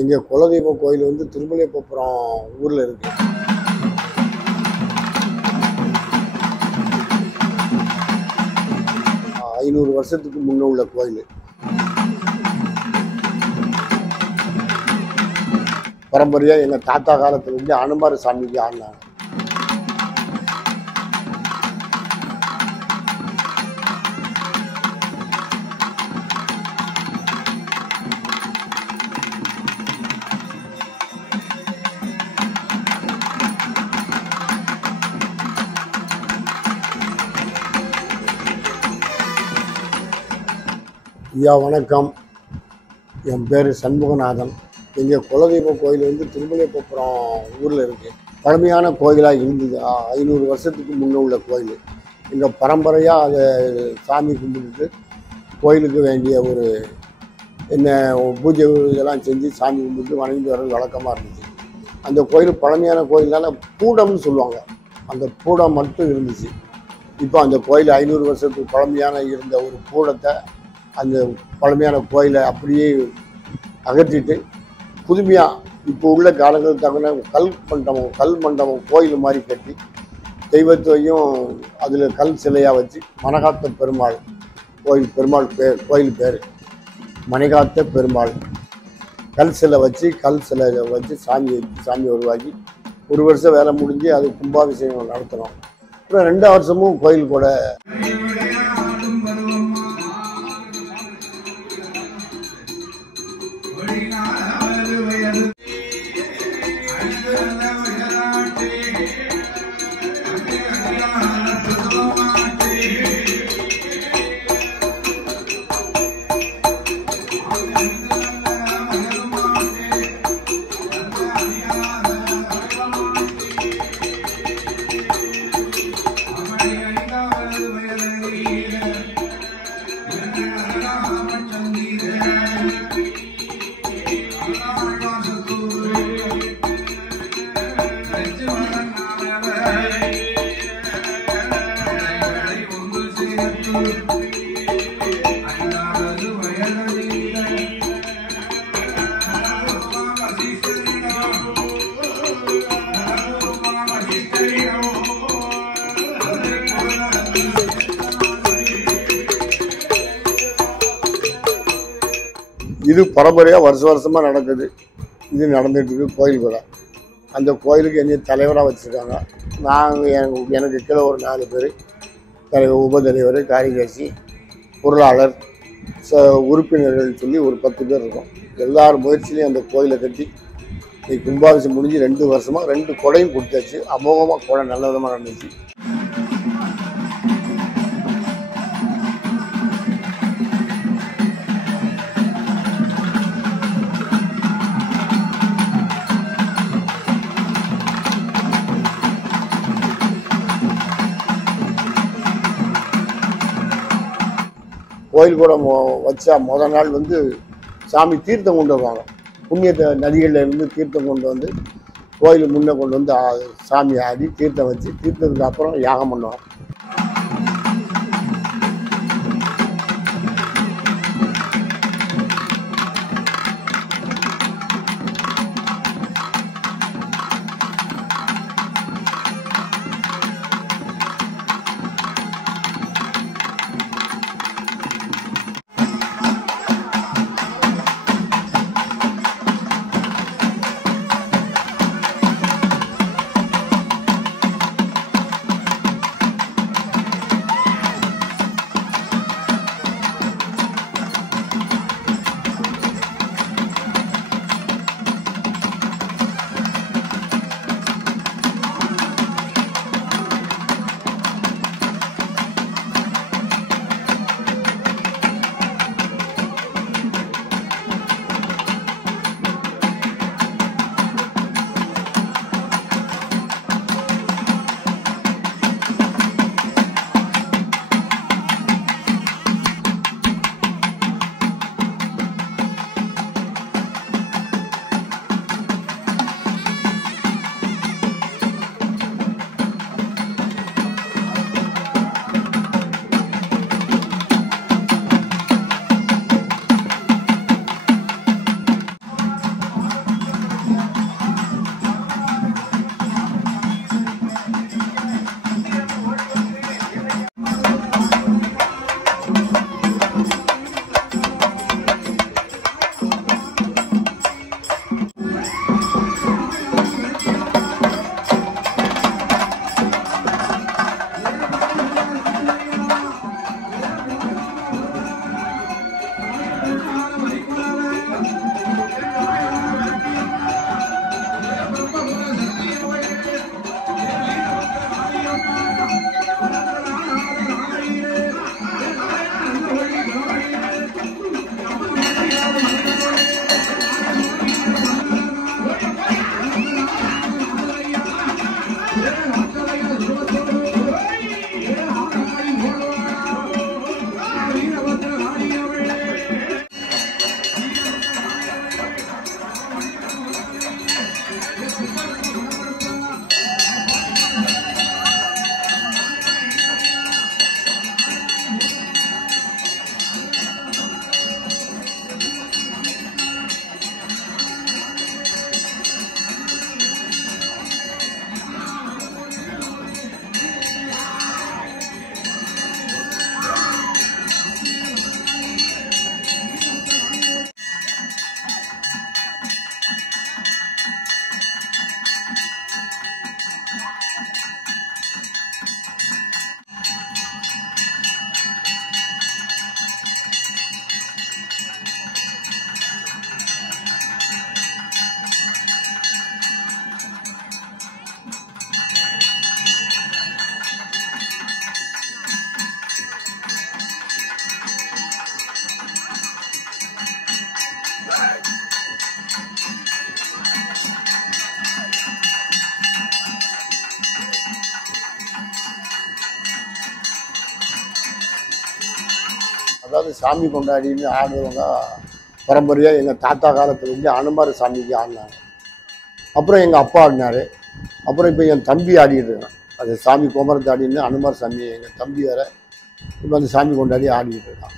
எங்கள் குலதெய்வ கோயில் வந்து திருமலைப்பபுரம் ஊரில் இருக்குது. ஐநூறு வருஷத்துக்கு முன்னே உள்ள கோயில். பரம்பரையாக எங்கள் தாத்தா காலத்துலேருந்து அனுமார் சாமிக்கு ஆடினாங்க. ஐயா வணக்கம், என் பேர் சண்முகநாதன். எங்கள் குலதெய்வ கோயில் வந்து திருமலைப்பபுரம் ஊரில் இருக்குது. பழமையான கோயிலாக இருந்தது. 500 வருஷத்துக்கு முன்னே உள்ள கோயில். எங்கள் பரம்பரையாக அதை சாமி கும்பிட்டுட்டு கோயிலுக்கு வேண்டிய ஒரு என்ன பூஜை இதெல்லாம் செஞ்சு சாமி கும்பிட்டு வணங்கிட்டு வர்றது வழக்கமாக இருந்துச்சு. அந்த கோயில் பழமையான கோயில்னால பூடம்னு சொல்லுவாங்க. அந்த பூடம் மட்டும் இருந்துச்சு. இப்போ அந்த கோயில் 500 வருஷத்துக்கு பழமையான இருந்த ஒரு பூடத்தை, அந்த பழமையான கோயிலை அப்படியே அகற்றிட்டு புதுமையாக இப்போ உள்ள காலங்களுக்கு தகுந்த கல் மண்டபம் கோயில் மாதிரி கட்டி தெய்வத்தையும் அதில் கல் சிலையாக வச்சு மனகாத்த பெருமாள் கோயில், பெருமாள் பேர் கோயில் பேர் மணிகாத்த பெருமாள், கல் சிலை வச்சு சாமி உருவாக்கி 1 வருஷம் வேலை முடிஞ்சு அது கும்பாபிஷேகம் நடத்துகிறோம். அப்புறம் 2 வருஷமும் கோயில் கூட இது பரம்பரையாக வருஷமாக நடக்குது. இது நடந்துட்டு இருக்கு கோயில் கூட. அந்த கோயிலுக்கு என்னை தலைவராக வச்சுருக்காங்க. எனக்கு கீழே ஒரு 4 பேர் தலைவர், உபதலைவர், காரிகாசி, பொருளாளர், உறுப்பினர்கள் சொல்லி ஒரு 10 பேர் இருக்கோம். எல்லாரும் முயற்சியிலையும் அந்த கோயிலை கட்டி இன்னைக்கு கும்பாபிஷேகம் முடிஞ்சு 2 வருஷமாக 2 கொடையும் கொடுத்தாச்சு. அமோகமாக கொடை நல்ல விதமாக நடந்துச்சு. கோயில் கூட வச்சா முதல் நாள் வந்து சாமி தீர்த்தம் கொண்டு வருவாங்க. புண்ணிய நதிகளில் இருந்து தீர்த்தம் கொண்டு வந்து கோயில் முன்னே கொண்டு வந்து சாமி ஆடி தீர்த்தம் வச்சு தீர்த்தத்துக்கு அப்புறம் யாகம் பண்ணுவாங்க. அதாவது சாமி கொண்டாடின்னு ஆடுறவங்க பரம்பரையாக எங்கள் தாத்தா காலத்துலேருந்து அனுமார் சாமிக்கு ஆடினாங்க. அப்புறம் எங்கள் அப்பா ஆடினார். அப்புறம் இப்போ என் தம்பி ஆடிட்டு இருக்கான். அது சாமி கோமரத்தை ஆடின்னு அனுமார் சாமி எங்கள் தம்பி வேறு இப்போ அந்த சாமி கொண்டாடி ஆடிக்கிட்டு இருக்கான்.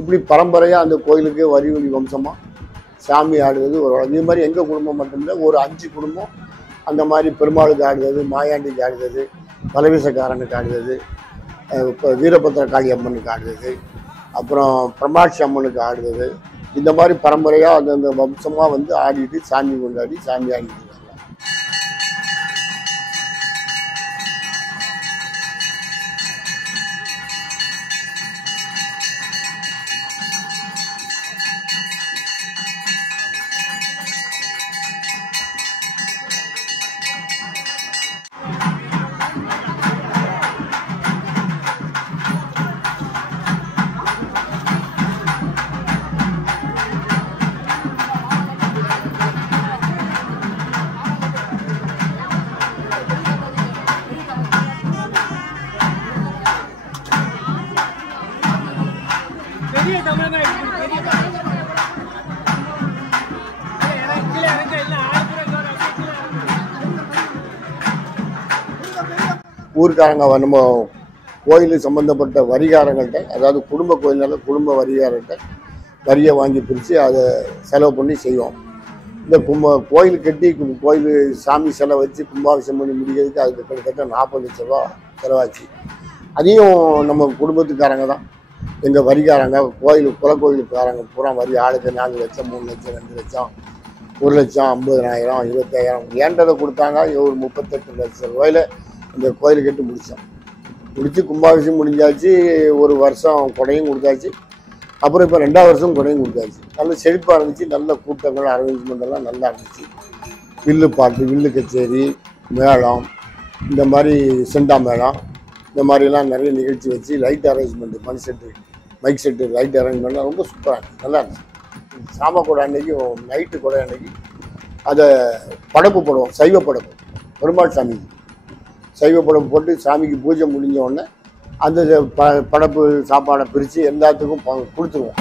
இப்படி பரம்பரையாக அந்த கோயிலுக்கு வரி வழி வம்சமாக சாமி ஆடுவது ஒரு இதே மாதிரி எங்கள் குடும்பம் மட்டுமில்லை, ஒரு 5 குடும்பம் அந்த மாதிரி பெருமாளுக்கு ஆடுறது, மாயாண்டிக்கு ஆடுறது, பலவீசக்காரனுக்கு ஆடுறது, இப்போ வீரபத்திர காளி அம்மனுக்கு ஆடுறது, அப்புறம் பிரமாட்சி அம்மனுக்கு ஆடுறது, இந்த மாதிரி பரம்பரையாக அந்தந்த வம்சமாக வந்து ஆடிட்டு சாமி கொண்டாடி சாமி ஆடிட்டு இருக்காங்க. ஊருக்காரங்க நம்ம கோயில் சம்மந்தப்பட்ட வரிகாரங்கள்ட்ட, அதாவது குடும்ப கோயில்னால குடும்ப வரிகாரர்கிட்ட வரியை வாங்கி பிரித்து அதை செலவு பண்ணி செய்வோம். இந்த கோயில் கட்டி கோயில் சாமி செலவு வச்சு கும்பாபிஷேகம் பண்ணி முடிக்கிறதுக்கு அதுக்கு கிட்டத்தட்ட 40 லட்ச ரூபா செலவாச்சு. அதையும் நம்ம குடும்பத்துக்காரங்க தான், எங்கள் வரிகாரங்க, குலக்கோயிலுக்காரங்க பூரா வரி ஆளுக்கு 4 லட்சம், 3 லட்சம், 2 லட்சம், 1 லட்சம், 50,000, 25,000 ஏன்றதை கொடுத்தாங்க. ஒரு 38 லட்சம் ரூபாயில் இந்த கோயில் கட்டி முடித்து கும்பாபிஷேகம் முடிஞ்சாச்சு. ஒரு வருஷம் கொடையும் கொடுத்தாச்சு. அப்புறம் இப்போ 2ஆவது வருஷம் கொடையும் கொடுத்தாச்சு. நல்ல செழிப்பாக இருந்துச்சு. நல்ல கூட்டங்கள், அரேஞ்ச்மெண்ட்டெல்லாம் நல்லா இருந்துச்சு. வில்லு பாட்டு, வில்லு கச்சேரி, மேளம், இந்த மாதிரி செண்டா மேளம், இந்த மாதிரிலாம் நிறைய நிகழ்ச்சி வச்சு லைட் அரேஞ்ச்மெண்ட்டு, மண் செட்டு, மைக் செட்டு, லைட் அரேஞ்ச்மெண்ட்லாம் ரொம்ப சூப்பராக இருந்துச்சு. நல்லா இருந்துச்சு. சாம கொடை அன்னைக்கு, நைட்டு கொடை அன்னைக்கு அதை படப்பு போடுவோம், சைவ படப்பு. பெருமாள் சாமிக்கு சைவ படம் போட்டு சாமிக்கு பூஜை முடிஞ்ச உடனே அந்த படப்பு சாப்பாடை பிரித்து எல்லாத்துக்கும் கொடுத்துருவோம்.